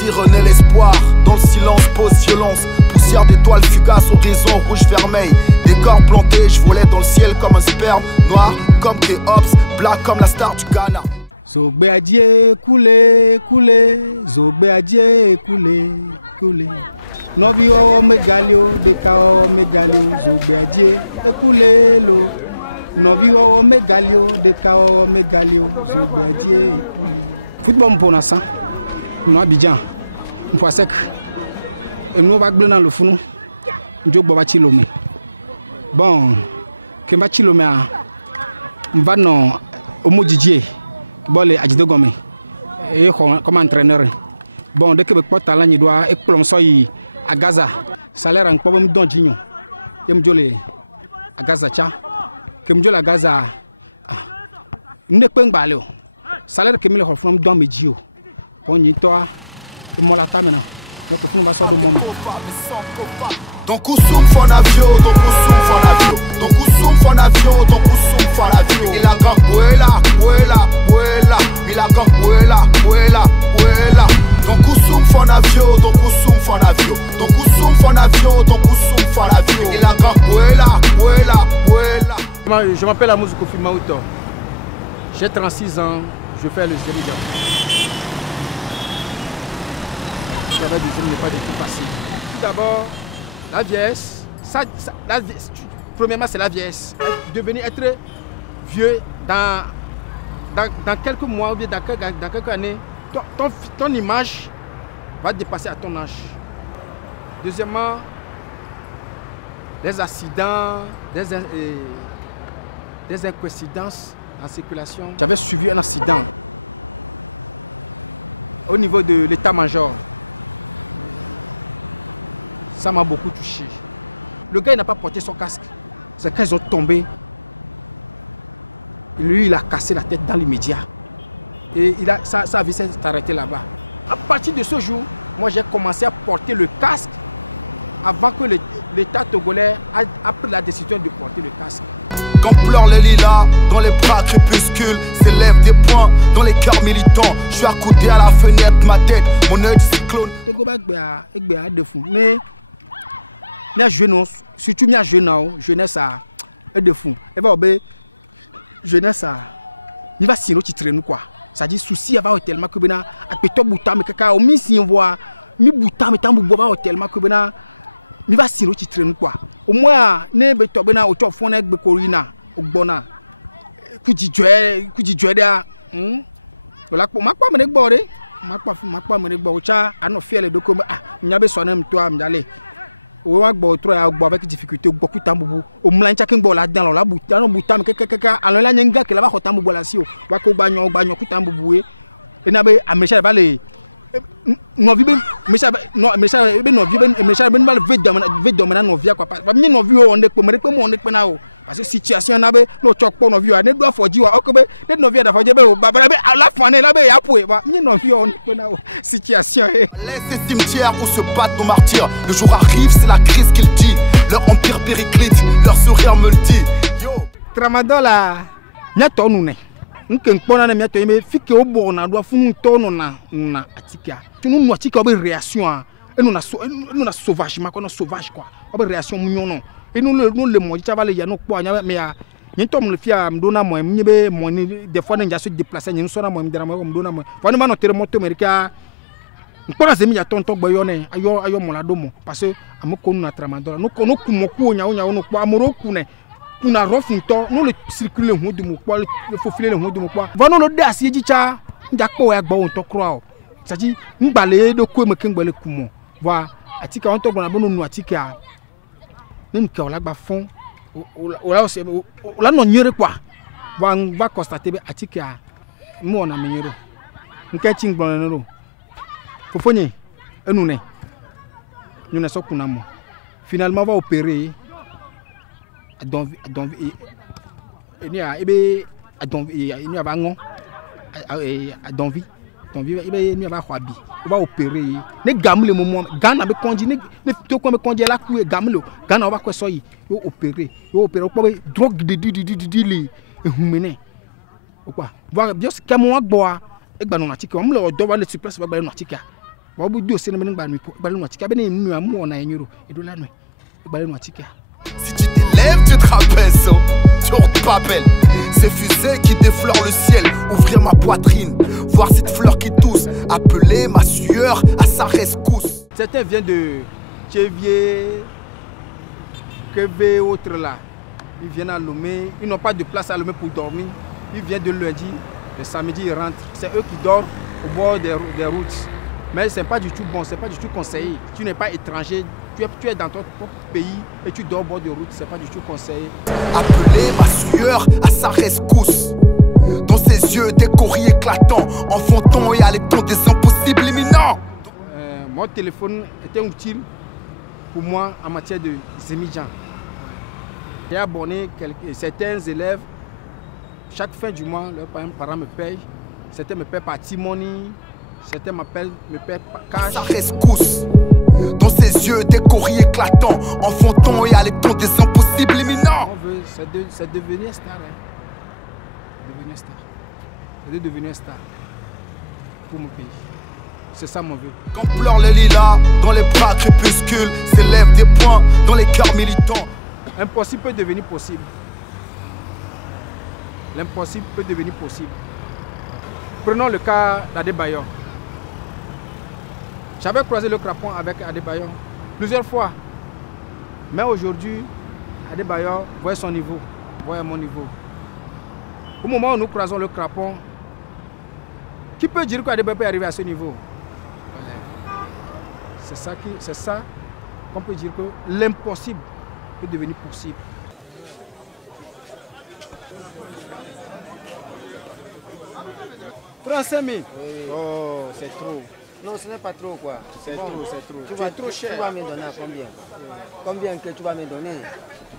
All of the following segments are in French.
sirène et l'espoir. Dans le silence pose violence. Poussière d'étoiles fugaces, horizon rouge vermeil. Décor planté, je volais dans le ciel comme un sperme. Noir comme Kéops, black comme la star du Ghana. Zogbe adie koulé, koulé, zogbe adie koulé, koulé. Novio megalio, dekao megalio, zogbe adie koulé lo. Novio megalio, dekao megalio, zogbe adie. Football pour l'instant, nous Abidjan, nous voit sec. Nous va dans le fond, nous va chilomé. Bon, que va chilomé, on va non au mot Didier. Bon, les adjudants gomme et comme entraîneur. Bon, dès que le porte talent, il doit exploser à Gaza. Salaire en quoi me donne Gignon. Il me dit à Gaza, tiens. Que me dit à Gaza. Ne peut pas aller. Salaire que me le reflète dans mes dieux. On y toi. Moi la femme maintenant. Donc où souffle en avion, donc où souffle en avion, donc où souffle en avion, donc où souffle en avion. Il a grand buela, buela, buela, il a grand buela, buela, buela. Donc où souffle en avion, donc où souffle en avion, donc où souffle en avion, donc où souffle en avion. Il a grand buela, buela, buela. Je m'appelle Amos Kofi Maouto. J'ai 36 ans, je fais le Zérida. Le travail du jeune n'est pas du tout facile. Tout d'abord, la vieillesse, premièrement c'est la vieillesse. Devenir être vieux dans quelques mois ou bien dans quelques années, ton image va dépasser à ton âge. Deuxièmement, les accidents, des coïncidences en circulation. J'avais suivi un accident au niveau de l'état-major. Ça m'a beaucoup touché. Le gars, il n'a pas porté son casque. C'est quand ils ont tombé. Lui, il a cassé la tête dans l'immédiat. Et sa vie s'est arrêtée là-bas. À partir de ce jour, moi, j'ai commencé à porter le casque avant que l'État togolais a pris la décision de porter le casque. Quand pleurent les lilas, dans les bras crépuscules, s'élèvent des poings dans les cœurs militants. Je suis accoudé à la fenêtre, ma tête, mon œil de cyclone. Mais surtout mes jeunes, jeunesse est de fou. Et bien, jeunesse, il va s'y retirer nous quoi. Ça dit souci à va tellement que bena à péto bouta mais kaka au mi si on voit mi bouta mais tambu boba tellement que bena il va s'y retirer nous quoi. Au moins ne be to bena au to fon ek be korina au bona. Kuji jwe da voilà pour ma quoi me gbore ma quoi me gbore cha ano fiele do ko nyabe sonem to am dale. On va avec difficulté au boku tambubu au mlan chakin bola dans la bouta no bouta me kaka alors la nyenga ke la ba ko tambubu la si o wa ko gbanyo ku tambubu e na be amesha ba le no vi be mesha no be no vi be mesha be mal ve domana no via quoi ba mi no vi o on de pe mo on de pe na o parce que situation na be no chok po no vi o ne do afoji wa o ko be ne no vi da foje be o ba be la fane la be ya po e ba mi no vi o on de pe na o situation e. Laisse ces cimetières où se battent nos martyrs. Le jour arrive, c'est la crise qu'il dit. Leur empire périclite, leur sourire me le dit. Yo. Tramadola, nyato nune. Nke nkpona na miato yeme fike obo na do funu to no na atika. Tunu no atika obe réaction e no na sauvage ma ko no sauvage quoi. Obe réaction munyo no. E no le mo ti va le ya no po anya me ya. Nyentom le fia mdona mo mnyebe mo ni des fois nja se déplacer nyen so na mo mdara mo mdona mo. Fa no ma no tere moto america. Nkpona zemi ya tonto gboyo ne ayo mo la do mo parce que amoko no na Tramadola. No ko no kumoku onya no po amoroku ne. Kuna rofunto no le circuler ho de mo kwa le fofile le ho de mo kwa va no lo de asie jicha nja po ya gbo onto kro o saji ngbale do ko me kengbele kumo va atika onto gbo na bono nu atika nem ke ola gba fon ola no nyere kwa va constater be atika mo na menyero nke chingbon no ro fofonye enu ne ñu ne so kuna mo finalement va opérer il va opérer ne gamle moment gana be konji ne to ko me konji la ku gamle gana va ko so yi yo opérer ko drogue de li ehumene o kwa va just kemo agbo a egba no na tike o mle o do va le surprise va gba no tike Bobu do se na me ngba no atika be na enu amu ona enyuro edo la no egba no atika. Si tu t'élèves du trapèze, tourne pas belle. Ces fusées qui déflorent le ciel, ouvrir ma poitrine, voir cette fleur qui tousse, appeler ma sueur à sa rescousse. Certains viennent de Tchevier, Kébé, autres là. Ils viennent à Lomé, ils n'ont pas de place à Lomé pour dormir. Ils viennent de lundi, le samedi ils rentrent. C'est eux qui dorment au bord des routes. Mais ce n'est pas du tout bon, ce n'est pas du tout conseillé. Tu n'es pas étranger, tu es dans ton propre pays et tu dors au bord de route, ce n'est pas du tout conseillé. Appeler ma sueur à sa rescousse. Dans ses yeux des courriers éclatants, enfantant et allaitant des impossibles imminents. Mon téléphone était utile pour moi en matière de Zémidjan. J'ai abonné certains élèves. Chaque fin du mois, leurs parents me payent. Certains me payent par Timoni, certains me payent par cash. Sa rescousse. Dans ses yeux des courriers éclatants, enfantant et allaitant des impossibles imminents. C'est devenir star. Devenir star. C'est devenir star pour mon pays. C'est ça mon vœu. Quand pleurent les lilas, dans les bras crépuscules, s'élèvent des poings dans les cœurs militants. Impossible peut devenir possible. L'impossible peut devenir possible. Prenons le cas d'Adebayor. J'avais croisé le crapon avec Adebayor plusieurs fois. Mais aujourd'hui, Adebayor voit son niveau, voit mon niveau. Au moment où nous croisons le crapon, qui peut dire qu'Adebayor peut arriver à ce niveau? C'est ça qu'on peut dire que l'impossible peut devenir possible. « 35 000 » Oh, c'est trop. Non, ce n'est pas trop quoi. C'est bon, trop, c'est trop. Tu vas trop cher. Tu vas me donner à combien? Combien que tu vas me donner?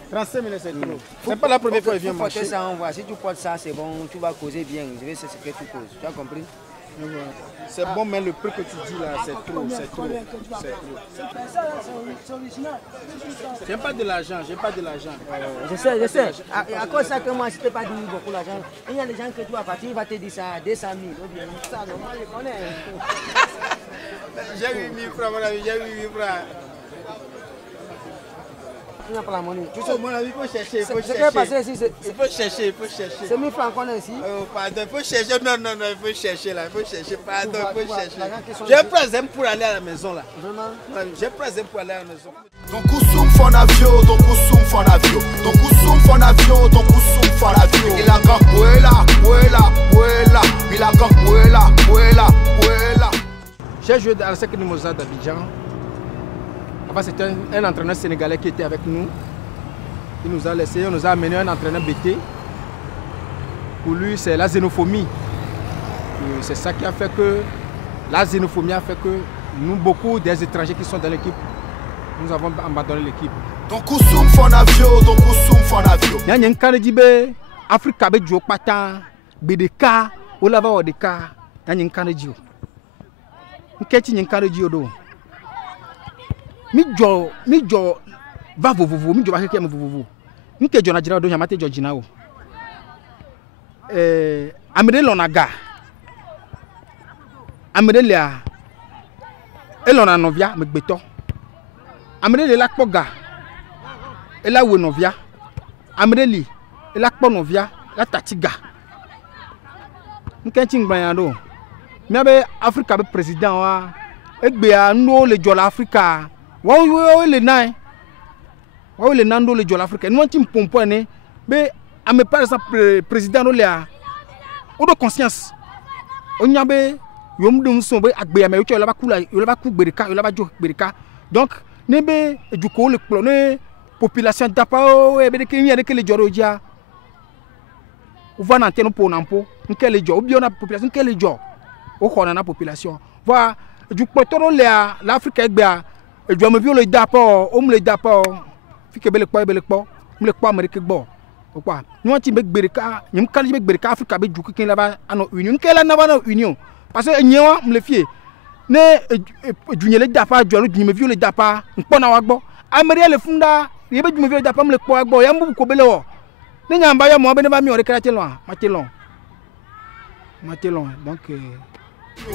35 000 c'est trop. C'est pas la première fois qu'il vient marcher. Ça, on voit. Si tu portes ça, c'est bon, tu vas causer bien. Je vais ce que tu causes. Tu as compris? C'est bon, mais le prix que tu dis là, c'est trop, c'est trop. J'ai pas de l'argent, j'ai pas de l'argent. Je sais. À cause de ça que moi, je ne t'ai pas dit beaucoup d'argent. Il y a des gens que tu vas partir, il va te dire ça à 200 000. Ça, moi, je connais. J'ai 8 000 francs, mon ami, j'ai 8 000 francs. Tu n'as pas la monnaie. Tu sais, mon ami, il faut chercher, il faut chercher. Il faut chercher, il faut chercher. C'est 1000 francs qu'on a ici. Oh, pardon, il faut chercher. Non, il faut chercher là, il faut chercher. Pardon, il faut chercher. J'ai pris un pour aller à la maison là. Vraiment? J'ai pris un pour aller à la maison. Donc Koussoum fon avion, donc Koussoum fon avion. Donc Koussoum fon avion, donc Koussoum fon avion. Il a gang Bouela. Il a gang Bouela. J'ai joué à la Sec Mimosa d'Abidjan. Enfin, c'était un entraîneur sénégalais qui était avec nous. Il nous a laissé, on nous a amené un entraîneur BT. Pour lui, c'est la xénophobie. C'est ça qui a fait que la xénophobie a fait que nous, beaucoup des étrangers qui sont dans l'équipe, nous avons abandonné l'équipe. Donc Koussoum fon avion, donc Koussoum fon avion. Il y a un cas de Djibé, Afrique avec Djo Patan, BDK, Olava Odeka, il y a un cas de Djo. Il y a un cas de Djo. Mi jo va vovovo mi jo ba keke mo vovovo nke jo na jira do yamate jo jina o amede lonaga amede le a elona novia me gbeto amede le la kpoga ela we novia amede li ela kpo novia la tatiga nke chingban ya do mi abe Africa be president wa egbe a no le jo la Africa. Waouh les nains, waouh les nando les jol africains. Nous on t'im pomponné, mais à me par exemple président nous là, on a conscience. On y a be yom dum son be agbe mais tu là ba ku berika, là ba jo berika. Donc nebe du ko le cloné population d'apa e be de ki de que les joro dia. On va n'antenne pour n'ampo, quel est job, bien la population quel est job. Au khona na population. Voilà du potoro là l'Afrique egbe et je me viens le dapò, le dapò, fique belle quoi, me quoi Amérique bon. Pourquoi? Nous on t'y met berika, nous quand je mets berika Afrique avec du qui là-bas à nos union, quelle est la union? Parce que nous on me le fier. Ne du le dapò, du me viens le dapò, on prend un wagbo. Amérique le funda, il me viens le dapò, me le quoi wagbo, y'a beaucoup de bello. Ne n'y a pas moi ben pas mi on recrater loin, matelon. Donc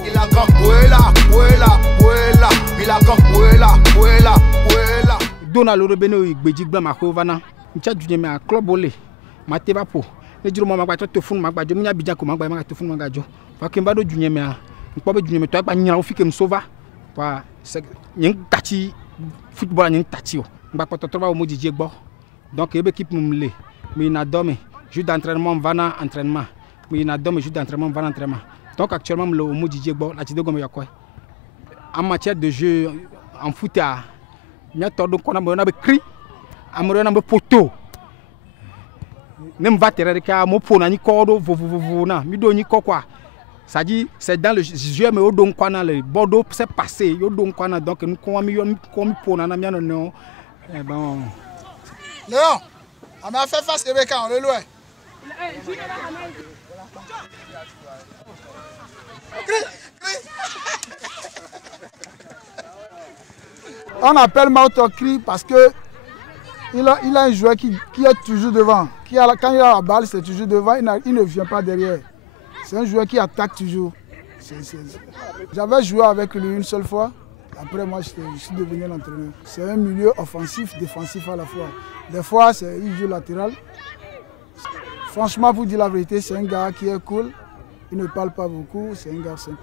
Il a encore Puela, Puela, Puela. Il a encore Puela, Puela, Puela. Dona lo beno igbeji gba ma ko vana. Ncha duje me a club ole. Ma te vapo. Le juro ma gba to fun ma gba jo munya bija ko ma gba ma to fun ma gajo. Fa ke mbado junye me a. Npo be junye me to agba nyira o fi ke msova. Wa nyin tachi football nyin tachi o. Ngba poto to ba o mojije gbo. Donc ebe équipe mumle. Mais na dormi. Jour d'entraînement vana entraînement. Mais na dormi jour d'entraînement vana entraînement. Donc actuellement le mojije gbo la ti de gomo yakoi. En matière de jeu en foot a nya to do kona mo na be cri amoro na be poto nem va terre ka mo pona ni ko do vovovo na mi do ni ko kwa ça dit c'est dans le jeu mais o do kwana le bordeaux c'est passé yo do kwana donc nous ko mi pona na mi non bon Léon on a fait face Rebecca on est loin. On appelle Mautokri parce que il a un joueur qui est toujours devant. Quand il a la balle, c'est toujours devant, il ne vient pas derrière. C'est un joueur qui attaque toujours. J'avais joué avec lui une seule fois. Après, moi, je suis devenu l'entraîneur. C'est un milieu offensif, défensif à la fois. Des fois, il joue latéral. Franchement, pour dire la vérité, c'est un gars qui est cool. Il ne parle pas beaucoup, c'est un gars simple.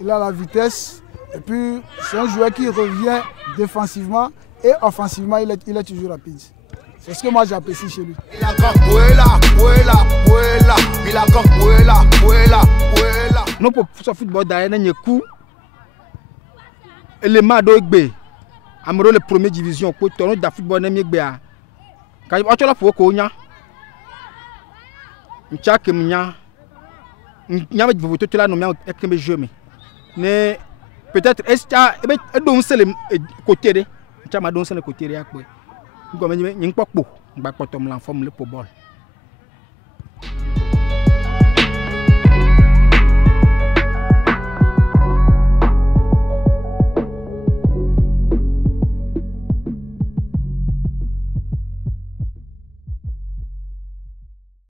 Il a la vitesse. Et puis, c'est un joueur qui revient défensivement et offensivement, il est toujours rapide. C'est ce que moi j'apprécie chez lui. Il a encore Puela, Puela, Puela. Il a encore Puela, Puela, Puela. Non pour ce football d'ailleurs n'a coup. Et le mado egbe. Amoro le première division ko tono da football na mi egbe a. Ka o chola fo ko nya. Ncha ke nya. Nya ba voto tela no mi ekembe jeu me. Ne peut-être est-ce que don se le côté de ncha ma don se le côté ya pe. Ngo me nyin popo ngba potom la forme le po ball.